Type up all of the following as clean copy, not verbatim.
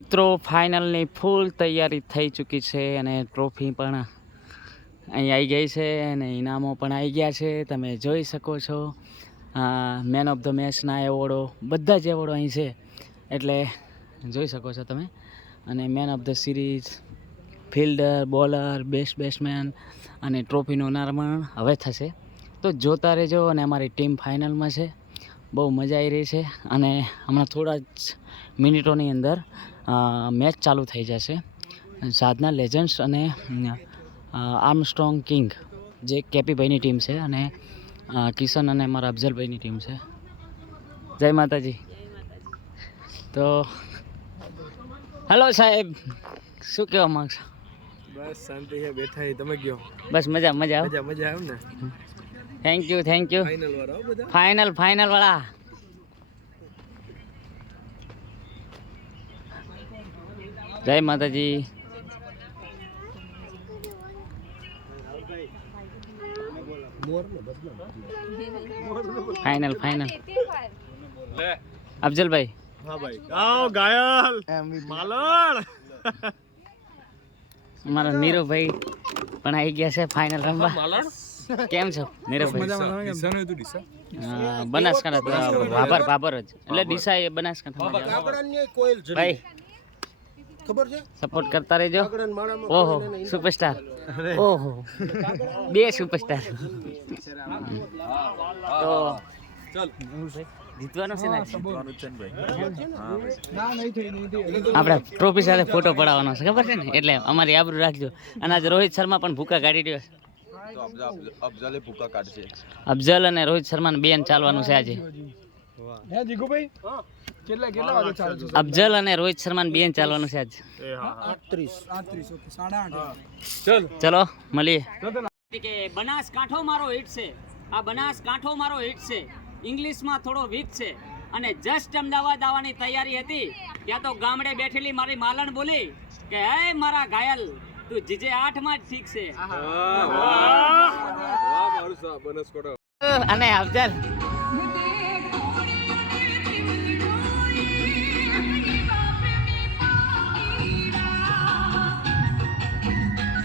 મિત્રો ફાઇનલની ફૂલ તૈયારી થઈ ચૂકી છે અને ટ્રોફી પણ અહીં આવી ગઈ છે અને ઇનામો પણ આવી ગયા છે. તમે જોઈ શકો છો મેન ઓફ ધ મેચના એવોર્ડો, બધા જ એવોર્ડો અહીં છે એટલે જોઈ શકો છો તમે. અને man of the series, fielder, bowler, best batsman અને ટ્રોફીનું અનાવરણ હવે થશે. તો જોતા રહેજો. અને અમારી ટીમ ફાઇનલમાં છે, બહુ મજા આવી રહી છે. અને હમણાં થોડા જ મિનિટોની અંદર મેચ ચાલુ થઈ જશે. સાધના લેજન્ડ્સ અને આર્મસ્ટ્રોંગ કિંગ જે કેપીભાઈની ટીમ છે અને કિશન અને મારા અફઝલભાઈની ટીમ છે. જય માતાજી. તો હલો સાહેબ, શું કહેવા માગશો? બસ શાંતિ છે, બેઠા છે. તમે કયો? બસ મજા મજા મજા મજા આવે ને. Thank you thank you. Final વાળા બધા ફાઇનલ વાળા. જય માતાજી. ફાઇનલ અફઝલભાઈ. હા ભાઈ. આવો ગાયલ માલણ. અમારા નીરવભાઈ પણ આવી ગયા છે ફાઇનલ રમવા. માલણ કેમ છો નીરવભાઈ? બનાસકાંઠા ભાભર જ એટલે ડીસા એ બનાસકાંઠા. ભાઈ ખબર છે, સપોર્ટ કરતા રહેજો. ઓહો સુપરસ્ટાર, ઓહો બે સુપરસ્ટાર. તો જીતવાનું છે ને આપણે ટ્રોફી સાથે ફોટો પડાવવાનો છે, ખબર છે ને? એટલે અમારી આબરૂ રાખજો. અને આજે રોહિત શર્મા પણ ભૂકા કાઢી રહ્યો છે. અફઝલ અને રોહિત શર્માને બેન ચાલવાનું છે આજે. અફઝલ અને રોહિત શર્માને બેન ચાલવાનું છે આજે. ચલો મળીએ. બનાસકાંઠો મારો હિટ છે, આ બનાસકાંઠો મારો હિટ છે. ઇંગ્લિશમાં થોડો વીક છે અને જસ્ટ અમદાવાદ આવવાની તૈયારી હતી ત્યાં તો ગામડે બેઠેલી મારી માલણ બોલી કે હે મારા ઘાયલ, તું જીજે 8 માં જ ઠીક છે. અને અફઝલ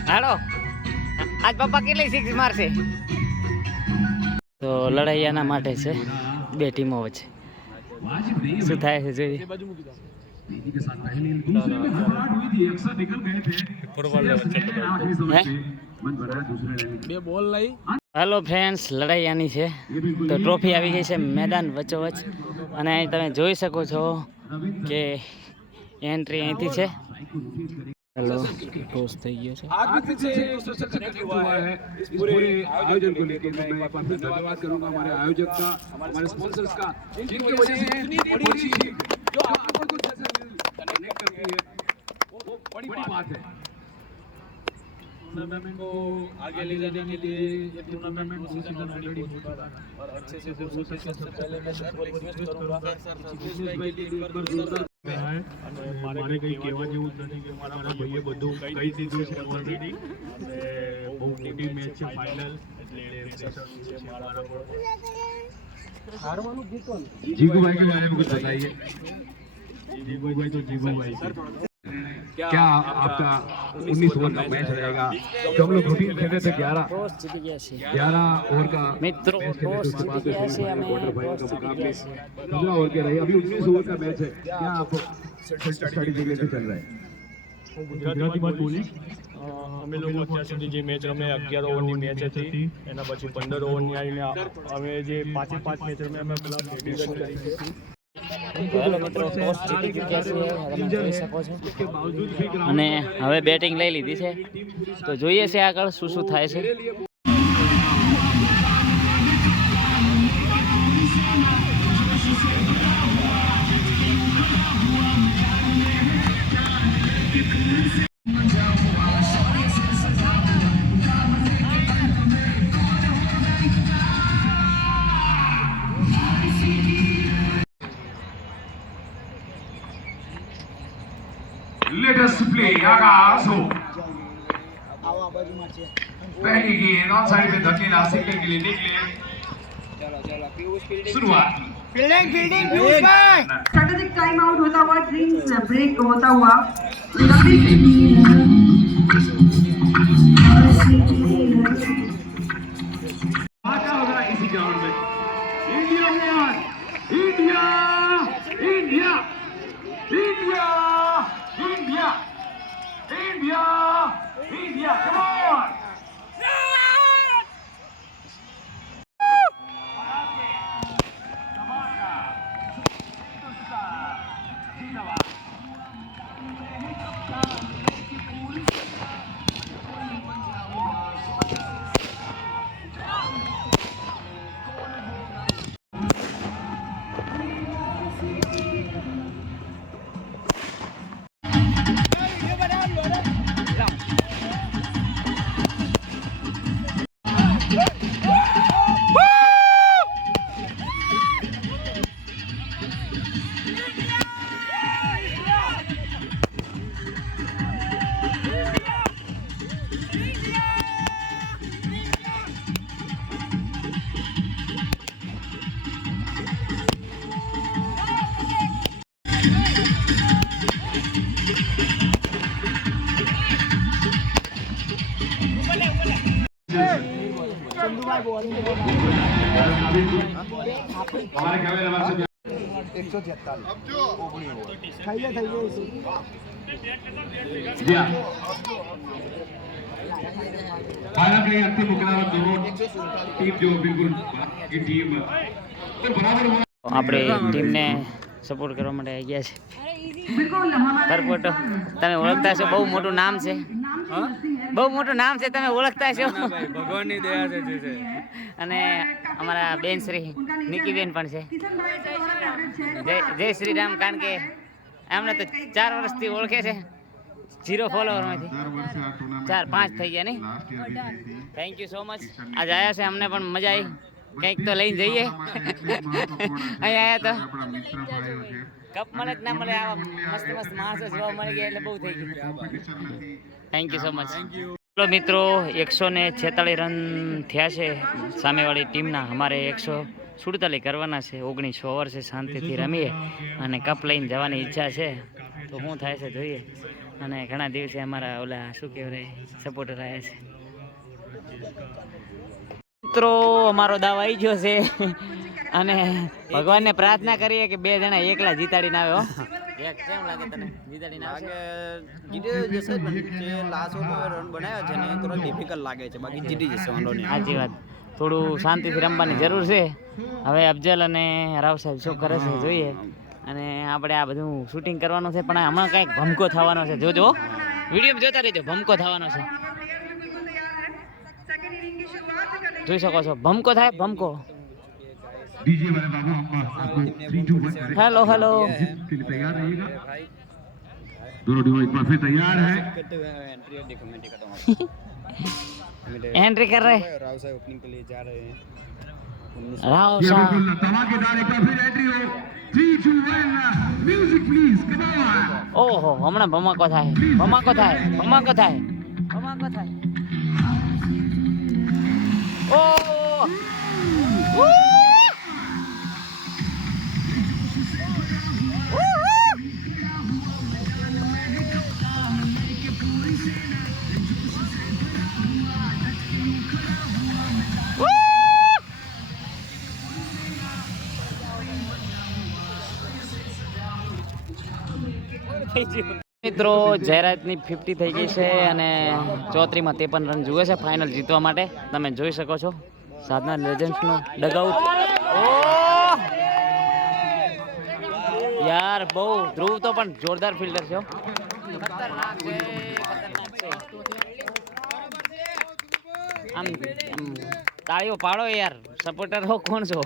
હાલો, આજ પપ્પા કેટલી સિક્સ મારશે? તો લડાઈયાના માટે છે બે ટીમો વચ્ચે. શું થાય છે જોઈએ. હેલો ફ્રેન્ડ્સ, લડાઈયાની છે તો ટ્રોફી આવી ગઈ છે મેદાન વચ્ચોવચ્ચ. અને અહીં તમે જોઈ શકો છો કે એન્ટ્રી અહીંથી છે. हेलो टॉस થઈ ગયો છે. आज भी से कनेक्ट हुआ है इस पूरे आयोजन को लेकर मैं एक बार फिर धन्यवाद करूंगा हमारे आयोजक का, हमारे स्पॉन्सर्स का, जिनकी वजह से इतनी बड़ी जो आपको कुछ ऐसा कनेक्ट करती है वो बड़ी बात है. टूर्नामेंट को आगे ले जाने के लिए ये टूर्नामेंट सीजन ऑलरेडी हो चुका था और अच्छे से हो सके सबसे पहले मैं रिक्वेस्ट करूंगा भाई के एक बार जोरदार મારે કંઈ કહેવા જેવું જ નથી કે મારા ભાઈએ બધું કહી દીધું છે ઓલરેડી. અને બહુ મોટી મેચ છે ફાઇનલ, એટલે હારવાનું જીતવાનું. જીગુભાઈ के बारे में कुछ बताइए. जीगूभाई तो जीगूभाई है. क्या आपका 19 ओवर का मैच रहेगा? तो हम लोग रूटीन खेलते थे 11 ओवर का મિત્રો ટોસ જીતી ગયા છે અમે ટોસ જીતી ગયા છે. 15 ओवर के रहे. अभी 19 ओवर का मैच है. क्या आप स्टडी के लिए चल रहा है? ગુજરાતી વાત બોલીશ. અમે લોકો અત્યાર સુધી જે મેચ રમે 11 ઓવરની મેચ હતી, એના પછી 15 ઓવરની આવીને અમે જે 5 મેચ રમે અમે પેલા ડિવિઝન કરી હતી. હેલો મિત્રો, ટોસ જીતી ચૂક્યા છે તમે જોઈ શકો છો. અને હવે બેટિંગ લઈ લીધી છે તો જોઈએ છે આગળ શું શું થાય છે. Let us play. आगाज हो. पहली गेंद ऑन साइड में धकेला, सिंगल के लिए निकले. शुरुआत स्ट्रैटेजिक टाइम आउट होता हुआ, ड्रिंक्स ब्रेक होता हुआ, लंबी क्या होगा इसी ग्राउंड में? इंडिया यार, India, India, India, India, India, India, come on! हालांकि अंतिम मुकाबला दोनों टीम जो बिल्कुल की टीम तो बराबर हुआ। આપણે ટીમને સપોર્ટ કરવા માટે આવી ગયા છે. પરપોટો તમે ઓળખતા છો, બહુ મોટું નામ છે, બહુ મોટું નામ છે, તમે ઓળખતા છો. ભગવાનની દયા છે જે છે. અને અમારા બેન શ્રી નિકીબેન પણ છે. જય શ્રી રામ. કારણ કે એમને તો 4 વર્ષથી ઓળખે છે, 0 ફોલોવરમાંથી 4-5 થઈ ગયા નહીં. Thank you so much. આજ આવ્યા છે, અમને પણ મજા આવી. કંઈક તો લઈને જઈએ. અહીં આવ્યા તો કપ મળે જ ના મળે, આવા મસ્ત મસ્ત માણસો જોવા મળી ગયા એટલે બહુ થઈ ગયું. Thank you so much. ચલો મિત્રો, 146 રન થયા છે સામેવાળી ટીમના. અમારે 147 કરવાના છે. 19 ઓવર છે, શાંતિથી રમીએ અને કપ લઈને જવાની ઈચ્છા છે. તો શું થાય છે જોઈએ. અને ઘણા દિવસે અમારા ઓલા શું કહેવાય સપોર્ટર આવ્યા છે. મિત્રો, અમારો દાવ આવી ગયો છે અને ભગવાનને પ્રાર્થના કરીએ કે 2 જણા એકલા જીતાડીને આવે. કેમ લાગે તને જીતાડીને આવશે? જીતી જશે, પણ જે લાસ્ટ ઓવર રન બનાવ્યા છે ને એ થોડા ડિફિકલ્ટ લાગે છે, બાકી જીતી જશે, વાંધો નહીં. સાચી વાત. થોડું શાંતિથી રમવાની જરૂર છે. હવે અફજલ અને રાવ સાહેબ શું કરે છે જોઈએ. અને આપણે આ બધું શૂટિંગ કરવાનું છે, પણ હમણાં કંઈક ભમકો થવાનો છે. જોજો, વિડીયો જોતા રહેજો, ભમકો થવાનો છે. જોઈ શકો છો, ભમકો થાય, ભમકો. डीजे वाले बाबू हम आपको 3 2 1 करें। हेलो हेलो, के लिए तैयार रहिएगा। दोनों टीम एक बार फिर तैयार है। एंट्री देखो, मैं दिखाता हूँ। एंट्री कर रहे राव साहब ओपनिंग के लिए जा रहे हैं। राव ये साहब. बिल्कुल धमाकेदार एक बार फिर एंट्री हो। 3 2 1 म्यूजिक प्लीज, कम ऑन। ઓહો, હમણાં ભમાકો થાય, ભમાકો થાય, ભમાકો થાય, ભમાકો થાય. ઓ મિત્રો, જાહેરાતની 50 થઈ ગઈ છે અને 34માં 53 રન જુએ છે ફાઇનલ જીતવા માટે. તમે જોઈ શકો છો સાધના લેજન્ડ્સનો ડગઆઉટ. યાર બહુ ધ્રુવ તો પણ જોરદાર ફિલ્ડર છે. ખતરનાક છે, ખતરનાક છે. આમ તાળીઓ પાડો યાર, સપોર્ટર હો કોણ છો.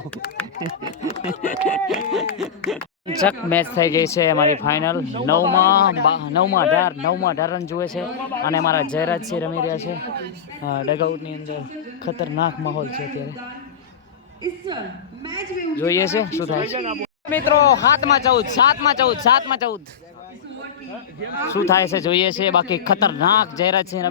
ચક મેચ થઈ ગઈ છે અમારી ફાઇનલ. 9માં 18 રન જુએ છે અને અમારા જયરાજસિંહ રમી રહ્યા છે ડગઆઉટની અંદર. ખતરનાક માહોલ છે અત્યારે. જોઈએ છે શું થાય છે. મિત્રો, 7માં 14 શું થાય છે જોઈએ છે. બાકી ખતરનાક જયરાજસિંહ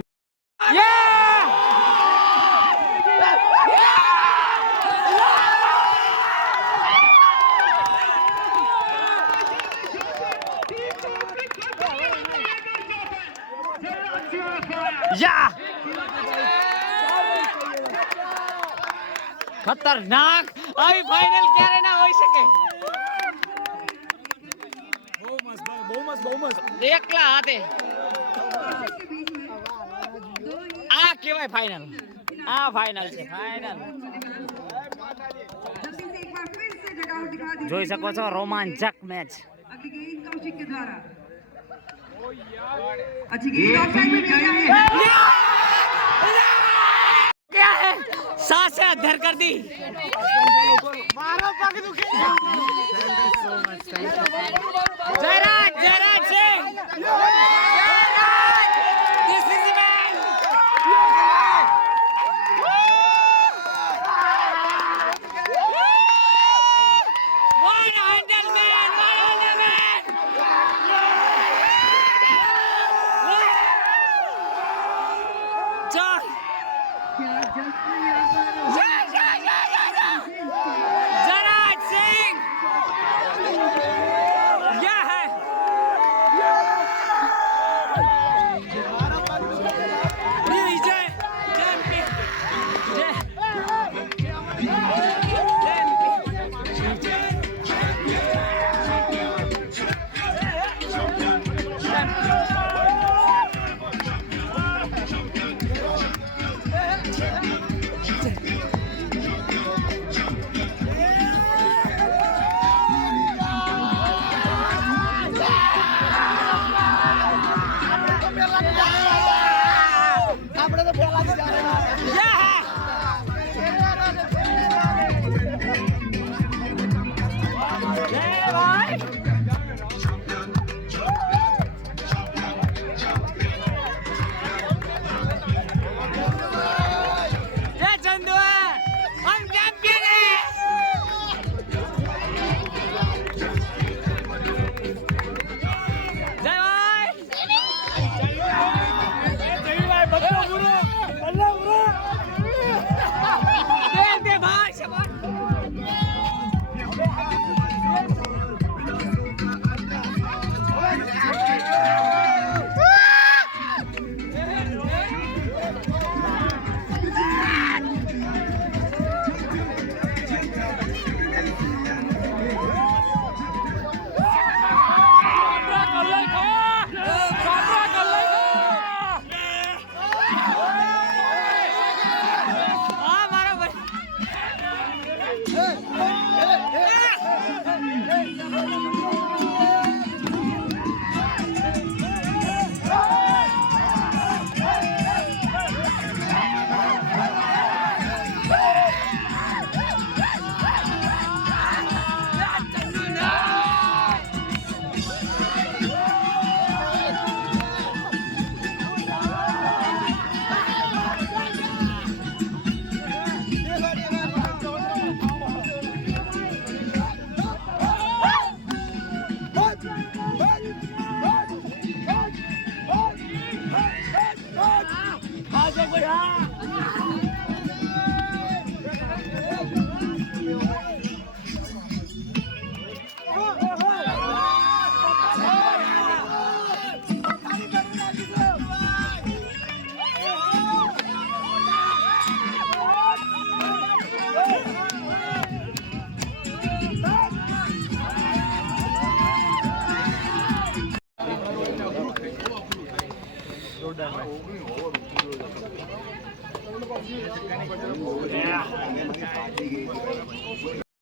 યા ખતરનાક આવી ફાઇનલ ક્યારે ના હોઈ શકે બહુ મસ્ત એકલા હાથે આ કેવાય ફાઇનલ આ ફાઇનલ છે ફાઇનલ जल्दी से एक बार फिर से जगह दिखा दी જોઈ શકો છો રોમાંચક મેચ अगली गेंद कौशिक के द्वारा अच्छी गेंद ऑफसाइड में गया है क्या है सांस से अधर कर दी Jayraj Jayraj Singh this is the man one handle man John! Jayraj Singh यह है विजय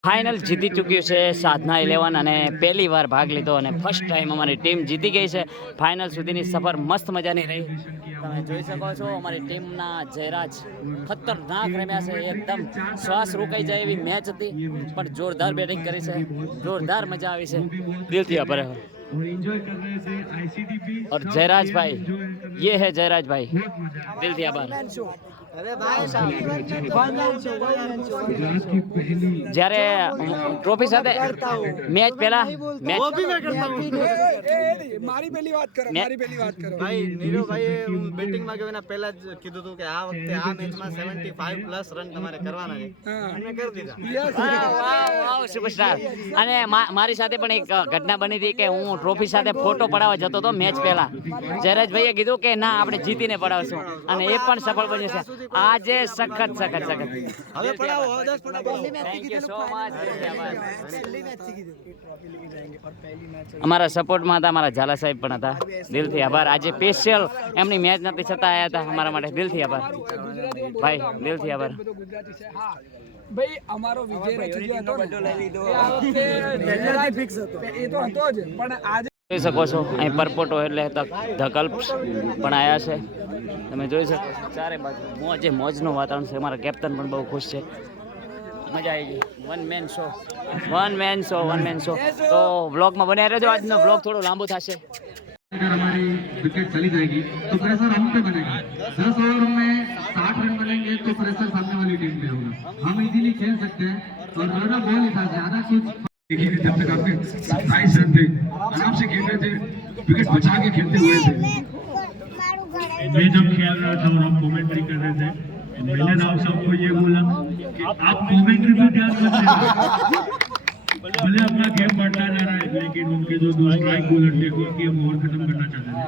ફાઇનલ જીતી ચૂક્યું છે સાધના 11 અને પહેલી વાર ભાગ લીધો અને ફર્સ્ટ ટાઈમ અમારી ટીમ જીતી ગઈ છે. ફાઇનલ સુધીની સફર મસ્ત મજાની રહી. તમે જોઈ શકો છો અમારી ટીમના જયરાજ ખતરનાક રમ્યા છે. એકદમ શ્વાસ રોકાઈ જાય એવી મેચ હતી, પણ જોરદાર બેટિંગ કરી છે, જોરદાર મજા આવી છે. દિલથી આભાર. और जयराज भाई, ये है जयराज भाई, दिल दिया आभार. गुजरात की पहली જ્યારે ટ્રોફી સાથે મેચ પહેલા મેચ ભાઈ નીરુભાઈએ હું બેટિંગમાં ગયો એના પહેલા જ કીધું હતું કે આ વખતે આ મેચમાં 75 પ્લસ રન તમારે કરવાના છે અને કરી દીધા. સુપરસ્ટાર. અને મારી સાથે પણ એક ઘટના બની હતી કે હું ટ્રોફી સાથે ફોટો પડાવવા જતો હતો મેચ પહેલા. જયરાજભાઈએ કીધું કે ના આપણે જીતીને પડાવશું અને એ પણ સફળ બન્યું છે. આજે સખત હવે પડાવો 10 પડાવો. Thank you so much. અમારા સપોર્ટમાં હતા અમારા ઝાલા સાહેબ પણ હતા. દિલથી આભાર. આજે સ્પેશિયલ એમની મેચ નથી છતાં આવ્યા હતા અમારા માટે. દિલથી આભાર ભાઈ, દિલથી આભાર. ભાઈ અમારો વિજય રચિયો હતો આ વખતે પહેલેથી ફિક્સ હતો એ તો હતો જ, પણ આજે જોઈ શકો છો અહીં પરપોટો એટલે ધ કલ્પ્સ પણ આવ્યા છે. તમે જોઈ શકો ચારે બાજુ મોજનું વાતાવરણ છે. અમારા કેપ્ટન પણ બહુ ખુશ છે. મજા આવી ગઈ. One man show. તો વ્લોગમાં બન્યા રહેજો. આજનો વ્લોગ થોડો લાંબો થશે. अगर हमारी विकेट चली जाएगी तो प्रेशर हम पे बनेगा. 10 ओवर में 60 रन बनेंगे तो प्रेशर सामने वाली टीम पे होगा. हम इजीली खेल सकते हैं और रन बॉल था ज्यादा कुछ देखिए जब तक आपके 27 रन थे आराम से खेल रहे थे, विकेट बचा के खेलते हुए थे. मैं जब खेल रहा था और आप कमेंट्री कर रहे थे, मैंने आप सबको ये बोला कि आप कमेंट्री पे ध्यान मत देना. भले अपना गेम बढ़ता जा रहा है लेकिन उनके जो दो स्ट्राइक बॉलर थे उनकी हम ओवर खत्म करना चाहते थे.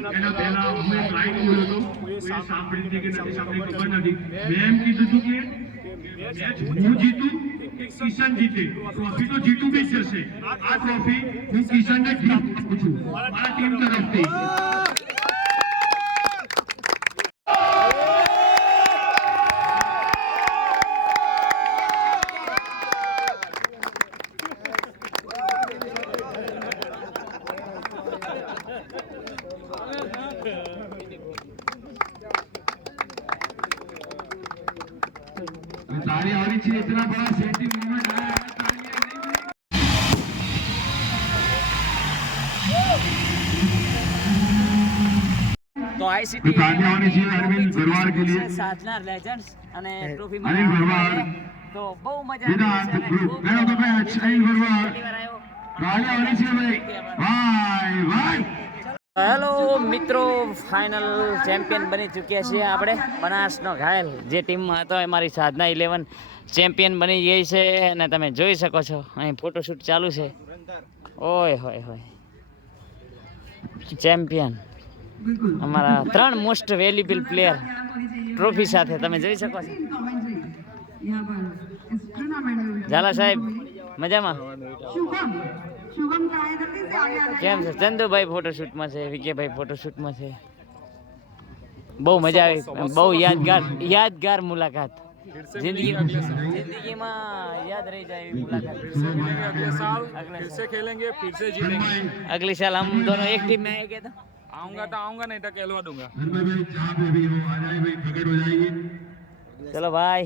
એના પહેલા અમે ટ્રાય કર્યો હતો, કોઈ સાંભળી હતી કે નથી સાંભળી ખબર નથી. મેં એમ કીધું હતું કે મેચ હું જીતું કિશન જીતે, ટ્રોફી તો જીતું બી જશે. આ ટ્રોફી હું કિશનને આપું છું મારા ટીમ તરફથી. ताली आ रही थी, इतना बड़ा सेंटिंग मोमेंट आया है, तालियां नहीं मिली। તો આઈસીટી तालियां होनी चाहिए अरविंद गरवार के लिए. સાધના લેજન્ડ્સ અને ટ્રોફી अनिल गरवार, તો બહુ મજા આવી without the group man of the match Anil Garwar. तालियां होनी चाहिए भाई. भाई भाई હેલો મિત્રો, ફાઇનલ ચેમ્પિયન બની ચૂક્યા છીએ આપણે. બનાસનો ઘાયલ જે ટીમમાં હતો અમારી સાધના 11 ચેમ્પિયન બની ગઈ છે અને તમે જોઈ શકો છો અહીં ફોટોશૂટ ચાલુ છે. ઓય હોય હોય ચેમ્પિયન અમારા 3 મોસ્ટ વેલ્યુબલ પ્લેયર ટ્રોફી સાથે તમે જોઈ શકો છો. ઝાલા સાહેબ મજામાં? કેમ છે? ચંદુભાઈ ફોટોશૂટમાં છે, વિકેભાઈ ફોટોશૂટમાં છે. બહુ મજા આવી, બહુ યાદગાર મુલાકાત. जिंदगी याद रह जाए मुलाकात. फिर से खेलेंगे, फिर से जीतेंगे. अगले साल हम दोनों एक टीम में आएंगे तो आऊंगा नहीं तो कहलवा दूंगा. चलो भाई.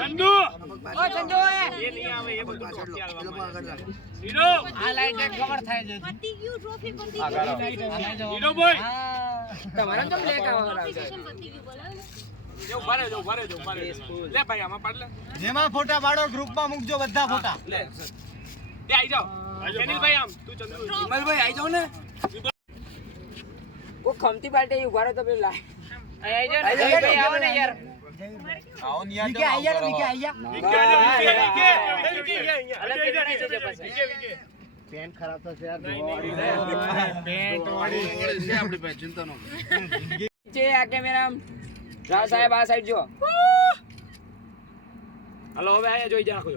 चंदू ये नहीं आवे ये બધું ટ્રોફી આલવા હીરો આ લાઈટ એક ખબર થાય છે પતી ગયું ટ્રોફી પતી ગયું હીરો બોય તમારા કેમ લેક આવવા પતી ગયું બોલે જો ઉભા રહેજો લે ભાઈ આમાં પાડ લે જેમાં ફોટા પાડો ગ્રુપમાં મૂકજો બધા ફોટા લે એ આવી જાઓ અનિલભાઈ આમ તું ચંદુ વિમલભાઈ આવી જાઓ ને ઓ ખમતી પાર્ટી ઉભા રહો તો પેલા આવી જાઓ ભાઈ આવો ને યાર આવો ને યાર વિકે આયા પેન ખરાબ થશે યાર પેન્ટ વાળી છે આપણી પાસે ચિંતા ન જે આ કેમેરા રાવ સાહેબ આ સાઈડ જો હલો હવે આયા જોઈ જા રાખો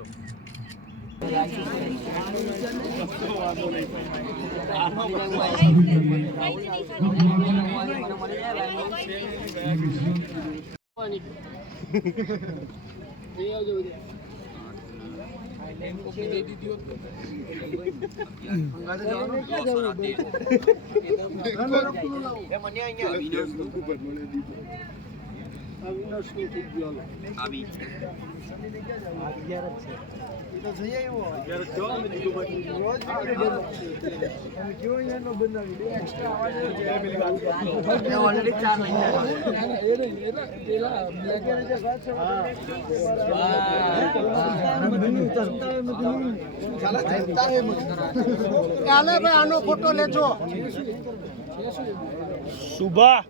આનો ફોટો લેજો શુભા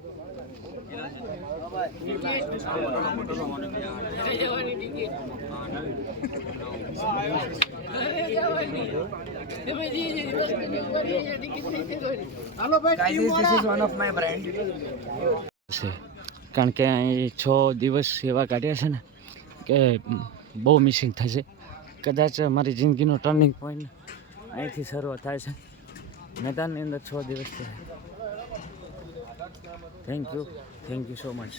કારણ કે અહીં 6 દિવસ એવા કાઢ્યા છે ને કે બહુ મિસિંગ થશે. કદાચ મારી જિંદગીનો ટર્નિંગ પોઈન્ટ અહીંથી શરૂઆત થાય છે. મેદાનની અંદર 6 દિવસ છે. Thank you so much.